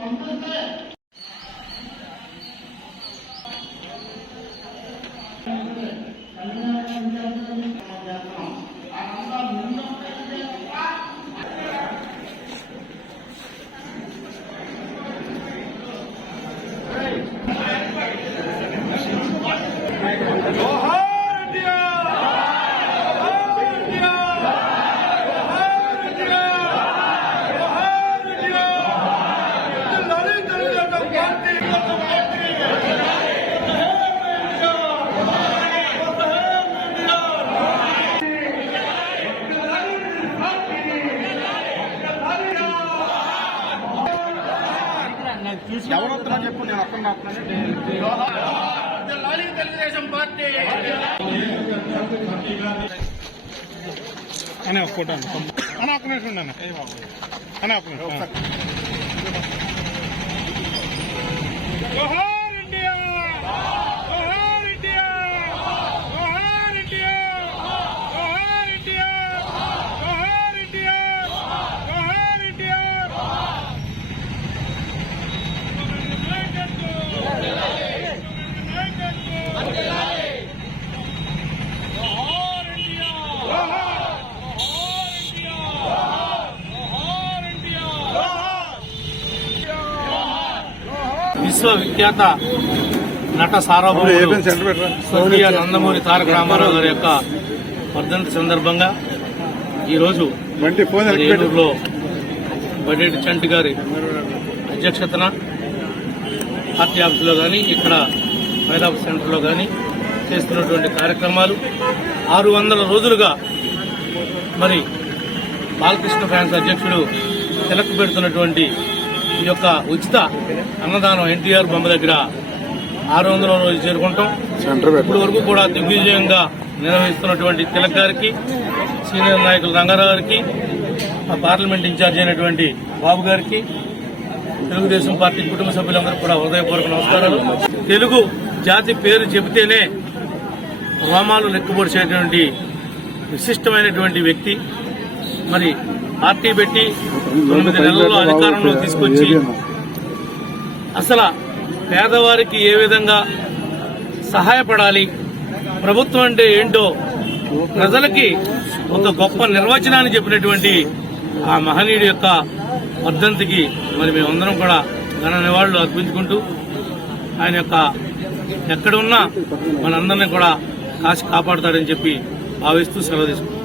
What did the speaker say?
வந்து ఎవరు వస్తున్నా చెప్పు నేను వస్తున్నాను జిల్లాని తెలుగుదేశం పార్టీ అనే ఒక ఫోటో అన్న ఒక్క నిమిషం ఉండు అన్న అన్న ఒక్క నిమిషం విశ్వవిఖ్యాత నట సార్వభౌముడు స్వర్గీయ నందమూరి తారక రామారావు గారి యొక్క వర్ధంతి సందర్భంగా ఈరోజు ఏలూరులో బడేటి చంటి గారి అధ్యక్షతన పార్టీ ఆఫీసులో కానీ ఇక్కడ హైదరాబాద్ సెంటర్లో కానీ చేస్తున్నటువంటి కార్యక్రమాలు. ఆరు వందల రోజులుగా మరి బాలకృష్ణ ఫ్యాన్స్ అధ్యక్షుడు తిలక్ పెడుతున్నటువంటి ఈ యొక్క ఉచిత అన్నదానం ఎన్టీఆర్ బొమ్మ దగ్గర ఆరు వందల రోజు చేరుకుంటాం. ఇప్పుడు వరకు కూడా దిగ్విజయంగా నిర్వహిస్తున్నటువంటి తిలక్ గారికి సీనియర్ నాయకులు రంగారావు గారికి ఆ పార్లమెంట్ ఇన్ఛార్జ్ అయినటువంటి బాబు గారికి తెలుగుదేశం పార్టీ కుటుంబ సభ్యులందరూ కూడా హృదయపూర్వక నమస్కారాలు. తెలుగు జాతి పేరు చెబితేనే రోమాలు లెక్కపొడిచేటువంటి విశిష్టమైనటువంటి వ్యక్తి. మరి పార్టీ పెట్టి తొమ్మిది నెలల్లో అధికారంలో తీసుకొచ్చి అసలు పేదవారికి ఏ విధంగా సహాయపడాలి? ప్రభుత్వం అంటే ఏంటో ప్రజలకి ఒక గొప్ప నిర్వచనాన్ని చెప్పినటువంటి ఆ మహనీయుడి యొక్క వర్ధంతికి మరి మేమందరం కూడా ఘన నివాళులు అర్పించుకుంటూ ఆయన యొక్క ఎక్కడ ఉన్నా మనందరినీ కూడా కాశీ కాపాడుతాడని చెప్పి భావిస్తూ సెలవు తీసుకుంటాం